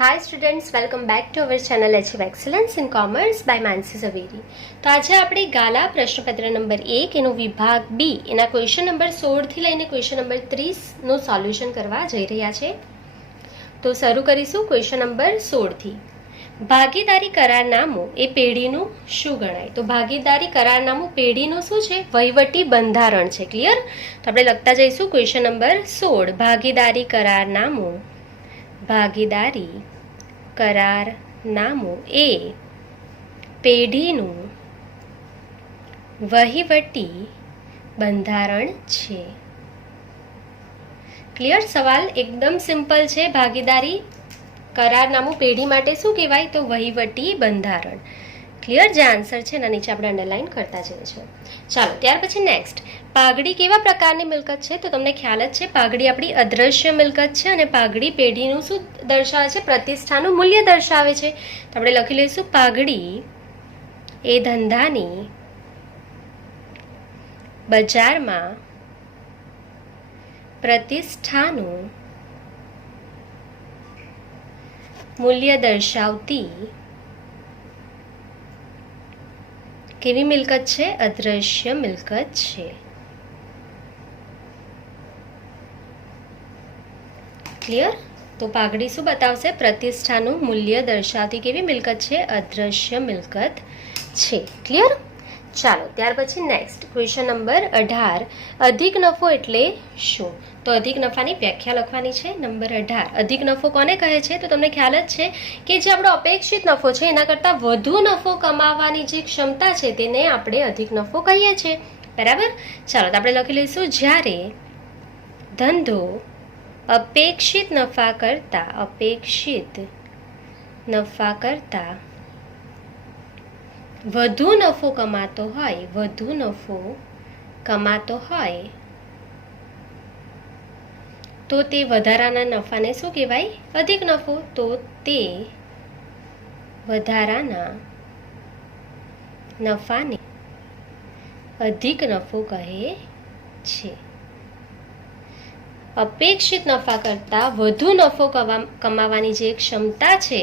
Hi students, welcome back to our channel Achieve Excellence in Commerce by Mansi Zaveri. તો આજે આપણે ગાલા પ્રશ્નપત્ર number 1 એનો વિભાગ બી એના ક્વેશ્ચન નંબર 16 થી લઈને ક્વેશ્ચન નંબર 30 નો સોલ્યુશન કરવા જઈ રહ્યા છે. તો શરૂ કરીશું ક્વેશ્ચન નંબર 16 થી. ભાગીદારી કરારનામું એ પેઢીનું શું ગણાય? તો ભાગીદારી કરારનામું પેઢીનું શું છે? વહીવટી બંધારણ છે. ક્લિયર? તો આપણે લખતા જઈશું ક્વેશ્ચન નંબર 16. ભાગીદારી કરારનામું એ પેઢીનું વહીવટી બંધારણ છે. ક્લિયર? સવાલ એકદમ સિમ્પલ છે. ભાગીદારી કરારનામું પેઢી માટે શું કહેવાય? તો વહીવટી બંધારણ. ક્લિયર? જે આન્સર છે એના નીચે આપણે અંડરલાઈન કરતા જઈએ છીએ. ચાલો, ત્યાર પછી નેક્સ્ટ. પાઘડી કેવા પ્રકારની મિલકત છે? તો તમને ખ્યાલ જ છે, પાઘડી આપણી અદ્રશ્ય મિલકત છે અને પાઘડી પેઢીનું શું દર્શાવે છે? પ્રતિષ્ઠાનું મૂલ્ય દર્શાવે છે. તો આપણે લખી લઈશું પાઘડી એ ધંધાની બજારમાં પ્રતિષ્ઠાનું મૂલ્ય દર્શાવતી કેવી મિલકત છે? અદ્રશ્ય મિલકત છે. ક્લિયર? તો પાઘડી શું બતાવશે? પ્રતિષ્ઠાનું મૂલ્ય દર્શાવતી કેવી મિલકત છે? અદ્રશ્ય મિલકત છે. ક્લિયર? ચાલો, ત્યાર પછી નેક્સ્ટ ક્વેશ્ચન નંબર 18. અધિક નફો એટલે શું? તો અધિક નફાની વ્યાખ્યા લખવાની છે. નંબર 18. અધિક નફો કોને કહે છે? તો તમને ખ્યાલ જ છે કે જે આપણો અપેક્ષિત નફો છે એના કરતાં વધુ નફો કમાવવાની જે ક્ષમતા છે તેને આપણે અધિક નફો કહીએ છીએ. બરાબર? ચાલો, તો આપણે લખી લઈશું જ્યારે ધંધો અપેક્ષિત નફા કરતા વધુ નફો કમાતો હોય તો તે વધારાના નફાને શું કહેવાય? અધિક નફો. તો તે વધારાના નફાને અધિક નફો કહે છે. અપેક્ષિત નફા કરતાં વધુ નફો કમાવાની જે ક્ષમતા છે,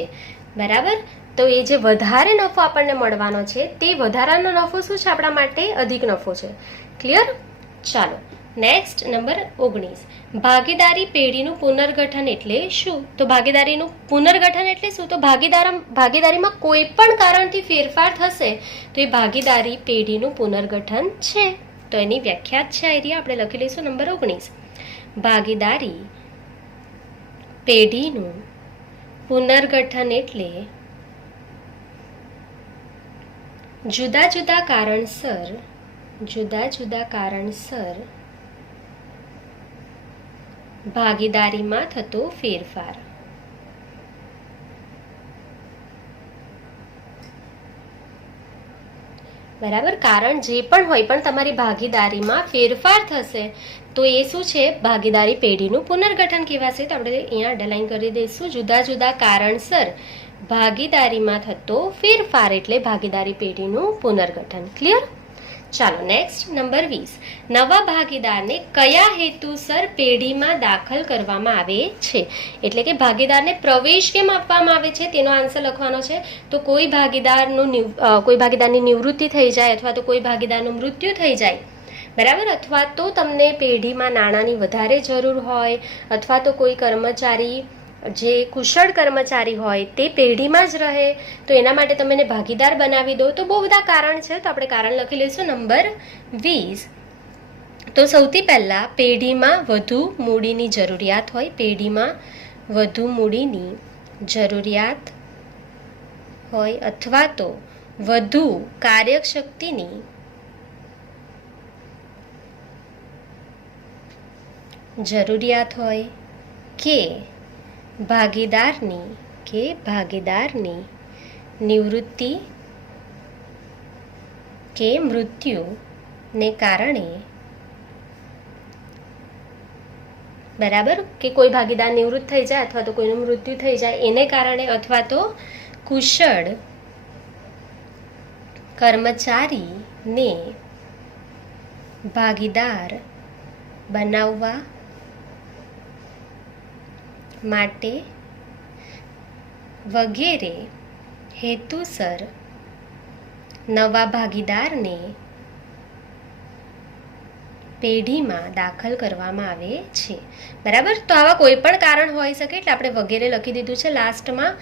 બરાબર, તો એ જે વધારે નફો આપણને મળવાનો છે તે વધારાનો નફો શું છે? આપણા માટે અધિક નફો છે. ક્લિયર? ચાલો, નેક્સ્ટ નંબર 19. ભાગીદારી પેઢીનું પુનર્ગઠન એટલે શું? તો ભાગીદારીનું પુનર્ગઠન એટલે શું? તો ભાગીદારીમાં કોઈ પણ કારણથી ફેરફાર થશે તો એ ભાગીદારી પેઢીનું પુનર્ગઠન છે. તો એની વ્યાખ્યા છે આઈડિયા આપણે લખી લઈશું. નંબર 19. ભાગીદારી પેઢીનું પુનર્ગઠન એટલે જુદા જુદા કારણસર ભાગીદારીમાં થતો ફેરફાર. બરાબર? કારણ જે પણ હોય, પણ તમારી ભાગીદારીમાં ફેરફાર થશે તો એ શું છે? ભાગીદારી પેઢીનું પુનર્ગઠન કહેવાશે. તો આપણે અહીંયા અંડરલાઈન કરી દઈશું. જુદા જુદા કારણસર ભાગીદારીમાં થતો ફેરફાર એટલે ભાગીદારી પેઢીનું પુનર્ગઠન. ક્લિયર? ચાલો, નેક્સ્ટ નંબર 20. નવા ભાગીદારને કયા હેતુસર પેઢીમાં દાખલ કરવામાં આવે છે? એટલે કે ભાગીદારને પ્રવેશ કેમ આપવામાં આવે છે તેનો આન્સર લખવાનો છે. તો કોઈ ભાગીદારની નિવૃત્તિ થઈ જાય અથવા તો કોઈ ભાગીદારનું મૃત્યુ થઈ જાય, બરાબર, અથવા તો તમને પેઢીમાં નાણાંની વધારે જરૂર હોય, અથવા તો કોઈ કર્મચારી જે કુશળ કર્મચારી હોય તે પેઢીમાં જ રહે, તો એના માટે તમે એને ભાગીદાર બનાવી દો. તો બહુ બધા કારણ છે. તો આપણે કારણ લખી લઈશું. નંબર 20. તો સૌથી પહેલાં પેઢીમાં વધુ મૂડીની જરૂરિયાત હોય. પેઢીમાં વધુ મૂડીની જરૂરિયાત હોય અથવા તો વધુ કાર્યશક્તિની જરૂરિયાત હોય કે ભાગીદારની નિવૃત્તિ કે મૃત્યુને કારણે, બરાબર, કે કોઈ ભાગીદાર નિવૃત્ત થઈ જાય અથવા તો કોઈનું મૃત્યુ થઈ જાય એને કારણે, અથવા તો કુશળ કર્મચારીને ભાગીદાર બનાવવા માટે વગેરે હેતુસર નવા ભાગીદારને પેઢીમાં દાખલ કરવામાં આવે છે. બરાબર, તો આવા કોઈ પણ કારણ હોઈ શકે એટલે આપણે વગેરે લખી દીધું છે લાસ્ટમાં.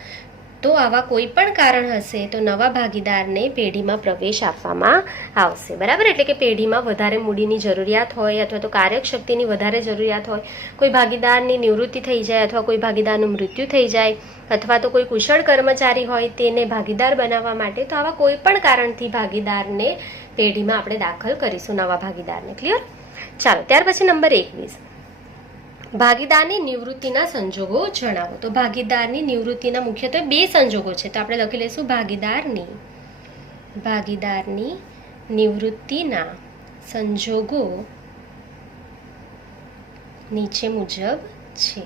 તો આવા કોઈ પણ કારણ હશે તો નવા ભાગીદારને પેઢીમાં પ્રવેશ આપવામાં આવશે. બરાબર, એટલે કે પેઢીમાં વધારે મૂડીની જરૂરિયાત હોય અથવા તો કાર્યશક્તિની વધારે જરૂરિયાત હોય, કોઈ ભાગીદારની નિવૃત્તિ થઈ જાય અથવા કોઈ ભાગીદારનું મૃત્યુ થઈ જાય અથવા તો કોઈ કુશળ કર્મચારી હોય તેને ભાગીદાર બનાવવા માટે, તો આવા કોઈ પણ કારણથી ભાગીદારને પેઢીમાં આપણે દાખલ કરીશું, નવા ભાગીદારને. ક્લિયર? ચાલો, ત્યાર પછી નંબર 21, ભાગીદારની નિવૃત્તિના સંજોગો જણાવો. તો ભાગીદારની નિવૃત્તિના મુખ્યત્વે બે સંજોગો છે, તો આપણે લખી લઈશું ભાગીદારની નિવૃત્તિના સંજોગો નીચે મુજબ છે.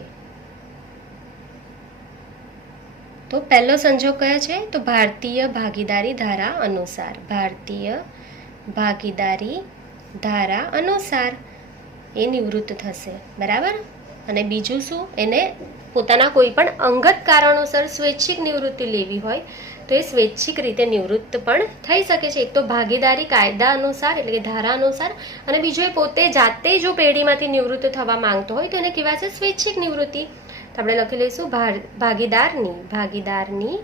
તો પહેલો સંજોગ કયો છે? તો ભારતીય ભાગીદારી ધારા અનુસાર, ભારતીય ભાગીદારી ધારા અનુસાર એ નિવૃત્ત થશે. બરાબર, અને બીજું શું? એને પોતાના કોઈ પણ અંગત કારણોસર સ્વૈચ્છિક નિવૃત્તિ લેવી હોય તો એ સ્વૈચ્છિક રીતે નિવૃત્ત પણ થઈ શકે છે. એક તો ભાગીદારી કાયદા અનુસાર એટલે કે ધારા અનુસાર, અને બીજું એ પોતે જાતે જો પેઢીમાંથી નિવૃત્ત થવા માંગતો હોય તો એને કહેવાશે સ્વૈચ્છિક નિવૃત્તિ. તો આપણે લખી લઈશું ભાગીદારની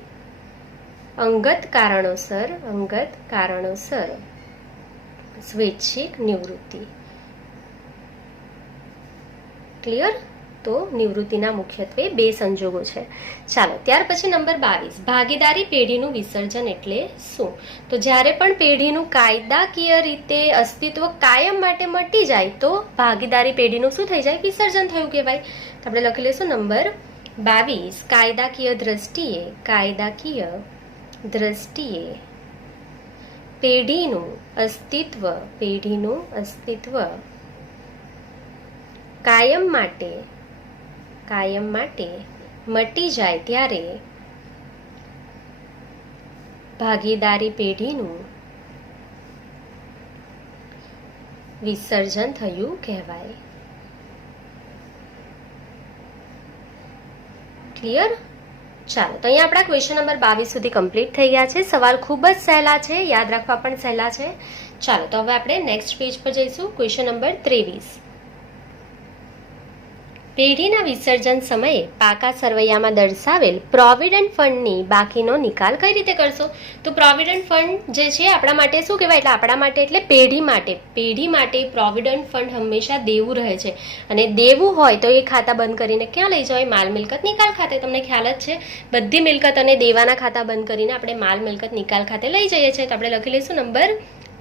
અંગત કારણોસર સ્વૈચ્છિક નિવૃત્તિ. ક્લિયર? તો નિવૃત્તિના મુખ્યત્વે બે સંજોગો છે. ચાલો, ત્યાર પછી નંબર 22, ભાગીદારી પેઢીનું વિસર્જન એટલે શું? તો જ્યારે પણ પેઢીનું કાયદાકીય રીતે અસ્તિત્વ કાયમ માટે મટી જાય તો ભાગીદારી પેઢીનું શું થઈ જાય? વિસર્જન થયું કહેવાય. તો આપણે લખી લઈશું નંબર 22, કાયદાકીય દ્રષ્ટિએ પેઢીનું અસ્તિત્વ કાયમ માટે મટી જાય ત્યારે ભાગીદારી પેઢીનું વિસર્જન થયું કહેવાય. ક્લિયર? ચાલો, તો અહીંયા આપણા ક્વેશ્ચન નંબર 22 સુધી કમ્પ્લીટ થઈ ગયા છે. સવાલ ખૂબ જ સહેલા છે, યાદ રાખવા પણ સહેલા છે. ચાલો, તો હવે આપણે નેક્સ્ટ પેજ પર જઈશું. ક્વેશ્ચન નંબર 23, પેઢીના વિસર્જન સમયે પાકા સરવૈયામાં દર્શાવેલ પ્રોવિડન્ટ ફંડની બાકીનો નિકાલ કઈ રીતે કરશો? તો પ્રોવિડન્ટ ફંડ જે છે આપણા માટે શું કહેવાય? એટલે આપણા માટે એટલે પેઢી માટે પ્રોવિડન્ટ ફંડ હંમેશા દેવું રહે છે, અને દેવું હોય તો એ ખાતા બંધ કરીને ક્યાં લઈ જવાય? માલ મિલકત નિકાલ ખાતે. તમને ખ્યાલ જ છે, બધી મિલકત અને દેવાના ખાતા બંધ કરીને આપણે માલ મિલકત નિકાલ ખાતે લઈ જઈએ છીએ. તો આપણે લખી લઈશું નંબર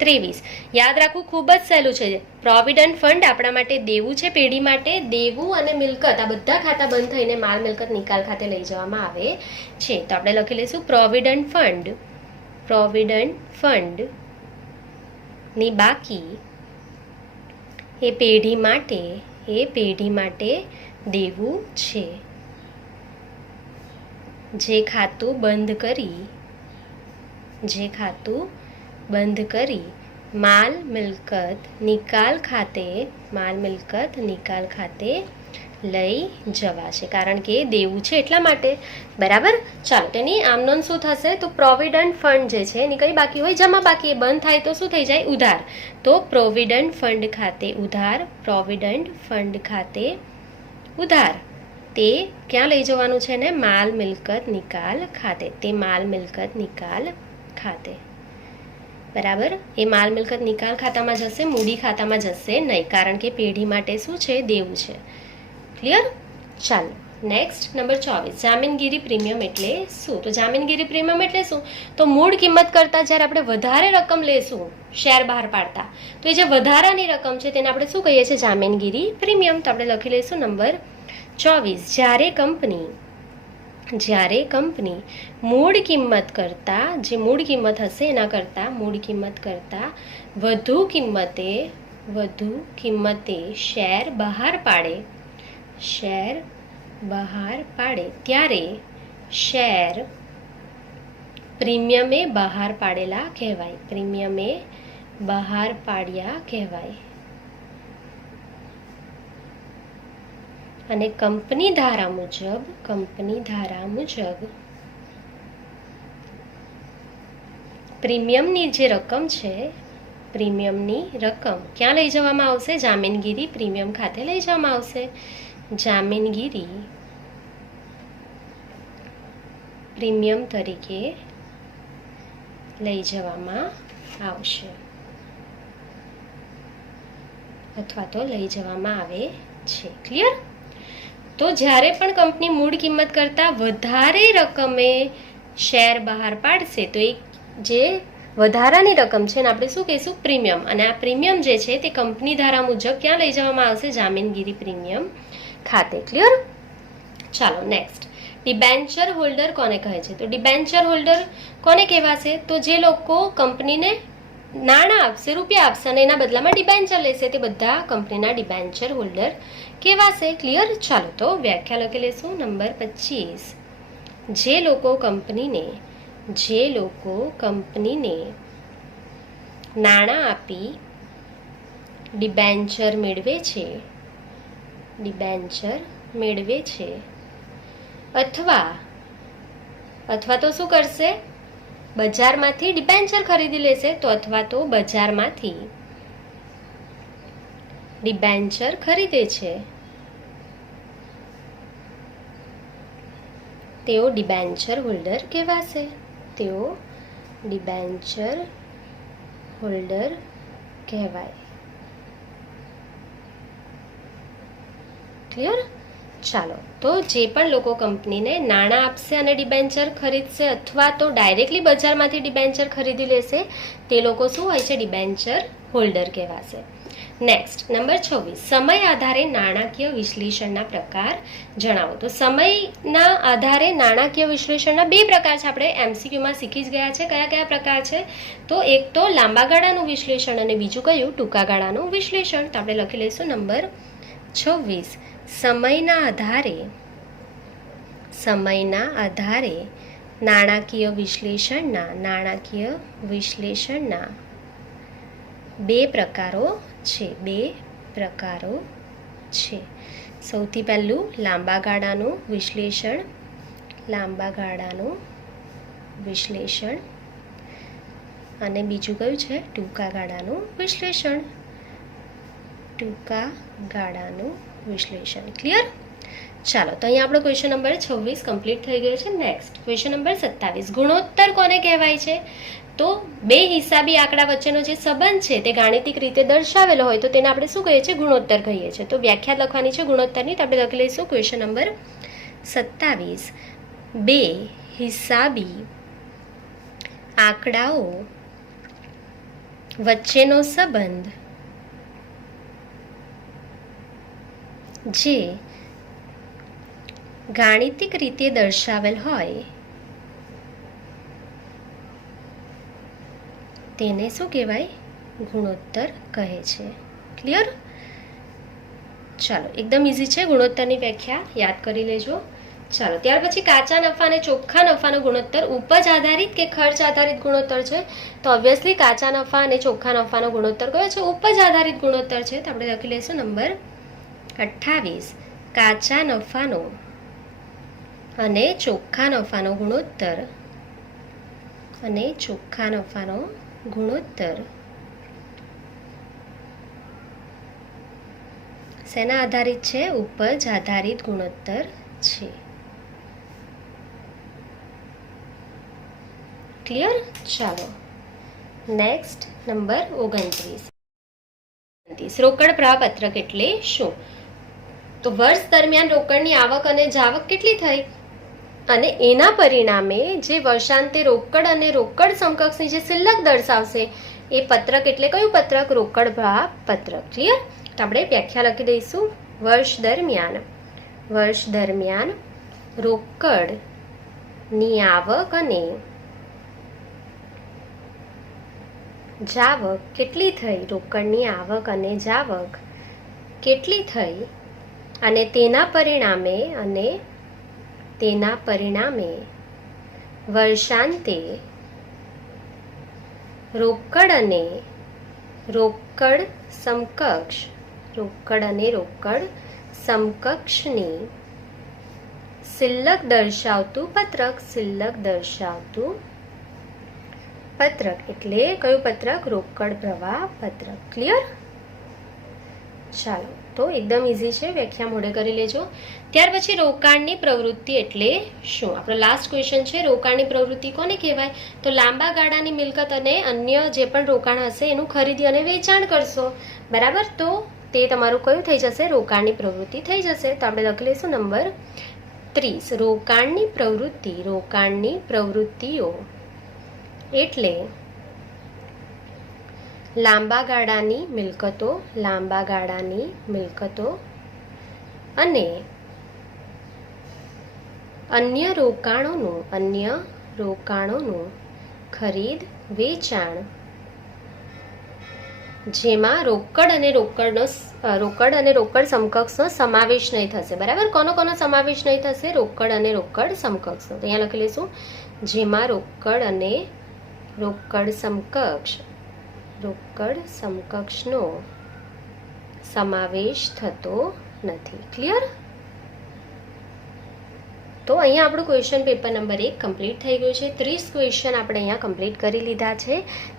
23. યાદ રાખવું ખૂબ જ સહેલું છે. પ્રોવિડન્ટ ફંડ આપણા માટે દેવું છે, પેઢી માટે દેવું અને મિલકત આ બધા ખાતા બંધ થઈને માલ મિલકત નિકાલ ખાતે લઈ જવામાં આવે છે. તો આપણે લખી લઈશું પ્રોવિડન્ટ ફંડ ની બાકી એ પેઢી માટે દેવું છે, જે ખાતું બંધ કરી માલ મિલકત નિકાલ ખાતે લઈ જવાશે, કારણ કે દેવું છે એટલા માટે. બરાબર, ચાલો, તેની આમનોંધ શું થશે? તો પ્રોવિડન્ટ ફંડ જે છે એની કઈ બાકી હોય? જમા બાકી. એ બંધ થાય તો શું થઈ જાય? ઉધાર. તો પ્રોવિડન્ટ ફંડ ખાતે ઉધાર તે ક્યાં લઈ જવાનું છે ને? માલ મિલકત નિકાલ ખાતે. બરાબર, એ માલ મિલકત નિકાલ ખાતામાં જશે, મૂડી ખાતામાં જશે નહીં, કારણ કે પેઢી માટે શું છે? દેવું છે. ક્લિયર? ચાલો, નેક્સ્ટ નંબર 24, જામીનગીરી પ્રીમિયમ એટલે શું? તો જામીનગીરી પ્રીમિયમ એટલે શું? તો મૂળ કિંમત કરતાં જ્યારે આપણે વધારે રકમ લેશું શેર બહાર પાડતા, તો એ જે વધારાની રકમ છે તેને આપણે શું કહીએ છીએ? જામીનગીરી પ્રીમિયમ. તો આપણે લખી લઈશું નંબર 24, જ્યારે કંપની મૂળ કિંમત હશે એના કરતાં વધુ કિંમતે શેર બહાર પાડે ત્યારે શેર પ્રીમિયમે બહાર પાડ્યા કહેવાય. અને કંપની ધારા મુજબ પ્રીમિયમની જે રકમ છે, પ્રીમિયમની રકમ ક્યાં લઈ જવામાં આવશે? જામીનગીરી પ્રીમિયમ ખાતે લઈ જવામાં આવશે. જામીનગીરી પ્રીમિયમ તરીકે લઈ જવામાં આવશે અથવા તો લઈ જવામાં આવે છે. ક્લિયર? તો જ્યારે પણ કંપની મૂળ કિંમત કરતાં વધારે રકમે શેર બહાર પાડશે તો એ જે વધારાની રકમ છે ને આપણે શું કહીશું? પ્રીમિયમ. અને આ પ્રીમિયમ જે છે તે કંપની ધારા મુજબ ક્યાં લઈ જવામાં આવશે? જામીનગીરી પ્રીમિયમ ખાતે. ક્લિયર? ચાલો નેક્સ્ટ, ડિબેન્ચર હોલ્ડર કોને કહે છે? તો ડિબેન્ચર હોલ્ડર કોને કહેવાશે? તો જે લોકો કંપનીને નાણાં આપશે, રૂપિયા આપશે અને એના બદલામાં ડિબેન્ચર લેશે તે બધા કંપનીના ડિબેન્ચર હોલ્ડર કહેવાશે. ક્લિયર? ચાલો તો વ્યાખ્યા લખી લેશું. નંબર 25, જે લોકો કંપનીને નાણાં આપી ડિબેન્ચર મેળવે છે અથવા તો શું કરશે? બજારમાંથી ડિબેન્ચર ખરીદી લેશે. તો અથવા તો બજારમાંથી ડિબેન્ચર ખરીદે છે તેઓ ડિબેન્ચર હોલ્ડર કહેવાશે. તેઓ ડિબેન્ચર હોલ્ડર કહેવાય. ક્લિયર? ચાલો તો જે પણ લોકો કંપનીને નાણાં આપશે અને ડિબેન્ચર ખરીદશે અથવા તો ડાયરેક્ટલી બજારમાંથી ડિબેન્ચર ખરીદી લેશે તે લોકો શું હોય છે? ડિબેન્ચર હોલ્ડર કહેવાશે. નેક્સ્ટ, નંબર 26, સમય આધારે નાણાકીય વિશ્લેષણના પ્રકાર જણાવો. તો સમયના આધારે નાણાકીય વિશ્લેષણના બે પ્રકાર છે. આપણે એમસીક્યુમાં શીખી જ ગયા છે. કયા કયા પ્રકાર છે? તો એક તો લાંબા ગાળાનું વિશ્લેષણ અને બીજું કયું? ટૂંકા ગાળાનું વિશ્લેષણ. તો આપણે લખી લઈશું નંબર 26, સમયના આધારે નાણાકીય વિશ્લેષણના બે પ્રકારો છે. સૌથી પહેલું લાંબા ગાળાનું વિશ્લેષણ અને બીજું કયું છે? ટૂંકા ગાળાનું વિશ્લેષણ. ક્લિયર? ચાલો તો અહીંયા આપણો ક્વેશ્ચન નંબર 26 કમ્પ્લીટ થઈ ગયો છે. નેક્સ્ટ ક્વેશ્ચન નંબર 27, ગુણોત્તર કોને કહેવાય છે? તો બે હિસાબી આંકડા વચ્ચેનો જે સંબંધ છે તે ગાણિતિક રીતે દર્શાવેલો હોય તો તેને આપણે શું કહીએ છીએ? ગુણોત્તર કહીએ છીએ. તો વ્યાખ્યા લખવાની છે ગુણોત્તરની. તો આપણે લખી લઈશું ક્વેશ્ચન નંબર 27, બે હિસાબી આંકડાઓ વચ્ચેનો સંબંધ જે ગાણિતિક રીતે દર્શાવેલ હોય તેને શું કહેવાય? ગુણોત્તર કહે છે. ક્લિયર? ચાલો એકદમ ઇઝી છે. ગુણોત્તરની વ્યાખ્યા યાદ કરી લેજો. ચાલો ત્યાર પછી કાચા નફા અને ચોખ્ખા નફાનો ગુણોત્તર ઉપજ આધારિત કે ખર્ચ આધારિત ગુણોત્તર છે? તો ઓબ્વિયસલી કાચા નફા અને ચોખ્ખા નફાનો ગુણોત્તર કયો છે? ઉપજ આધારિત ગુણોત્તર છે. તો આપણે લખી લઈશું નંબર 28, કાચા નફાનો અને ચોખ્ખા નફાનો ગુણોત્તર શેના આધારિત છે? ઉપજ આધારિત ગુણોત્તર છે. ક્લિયર? ચાલો નેક્સ્ટ નંબર 29, રોકડ પ્રવાહપત્રક એટલે શું? તો વર્ષ દરમિયાન રોકડની આવક અને જાવક કેટલી થઈ અને એના પરિણામે જે વર્ષાંતે રોકડ અને રોકડ સમકક્ષની જે શિલ્લક દર્શાવશે એ પત્રક એટલે કયું પત્રક? રોકડ પ્રવાહપત્રક. ક્લિયર? તો આપણે વ્યાખ્યા લખી દઈશું. વર્ષ દરમિયાન રોકડની આવક અને જાવક કેટલી થઈ? રોકડની આવક અને જાવક કેટલી થઈ અને તેના પરિણામે વર્ષાંતે રોકડ અને રોકડ સમકક્ષની શિલ્લક દર્શાવતું પત્રક એટલે કયું પત્રક? રોકડ પ્રવાહ પત્રક. ક્લિયર? ચાલો, તો એકદમ ઇઝી છે, વ્યાખ્યા મોઢે કરી લેજો. ત્યાર પછી રોકાણની પ્રવૃત્તિ એટલે શું? આપણો લાસ્ટ ક્વેશ્ચન છે, રોકાણની પ્રવૃત્તિ કોને કહેવાય? તો લાંબા ગાળાની મિલકત અને અન્ય જે પણ રોકાણ હશે એનું ખરીદી અને વેચાણ કરશો, બરાબર? તો તે તમારું કયું થઈ જશે? રોકાણની પ્રવૃત્તિ થઈ જશે. તો આપણે લખી લઈશું નંબર 30. રોકાણની પ્રવૃત્તિ, રોકાણની પ્રવૃત્તિઓ એટલે લાંબા ગાળાની મિલકતો, લાંબા ગાળાની મિલકતો અને અન્ય રોકાણોનું ખરીદ વેચાણ જેમાં રોકડ અને રોકડ સમકક્ષનો સમાવેશ નહીં થશે, બરાબર? કોનો સમાવેશ નહીં થશે? રોકડ અને રોકડ સમકક્ષનો. તો અહીંયા લખી લઈશું જેમાં રોકડ અને રોકડ સમકક્ષનો સમાવેશ થતો નથી. ક્લિયર? તો અહીંયા આપણું ક્વેશ્ચન પેપર નંબર 1 કમ્પ્લીટ થઈ ગયું છે. 30 ક્વેશ્ચન આપણે અહીંયા કમ્પ્લીટ કરી લીધા છે,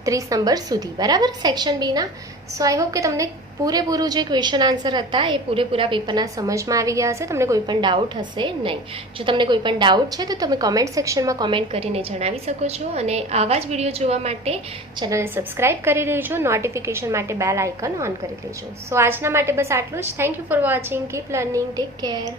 30 નંબર સુધી, બરાબર? Section Bina. So I hope કે તમને પૂરેપૂરું જે ક્વેશ્ચન આન્સર હતા એ પૂરેપૂરા પેપરના સમજમાં આવી ગયા હશે, તમને કોઈ પણ ડાઉટ હશે નહીં. જો તમને કોઈ પણ ડાઉટ છે તો તમે કોમેન્ટ સેક્શનમાં કોમેન્ટ કરીને જણાવી શકો છો, અને આવા જ વિડીયો જોવા માટે ચેનલને સબસ્ક્રાઇબ કરી લેજો, નોટિફિકેશન માટે બેલ આઇકન ઓન કરી લેજો. સો આજના માટે બસ આટલું જ. Thank you for watching. Keep learning. Take care.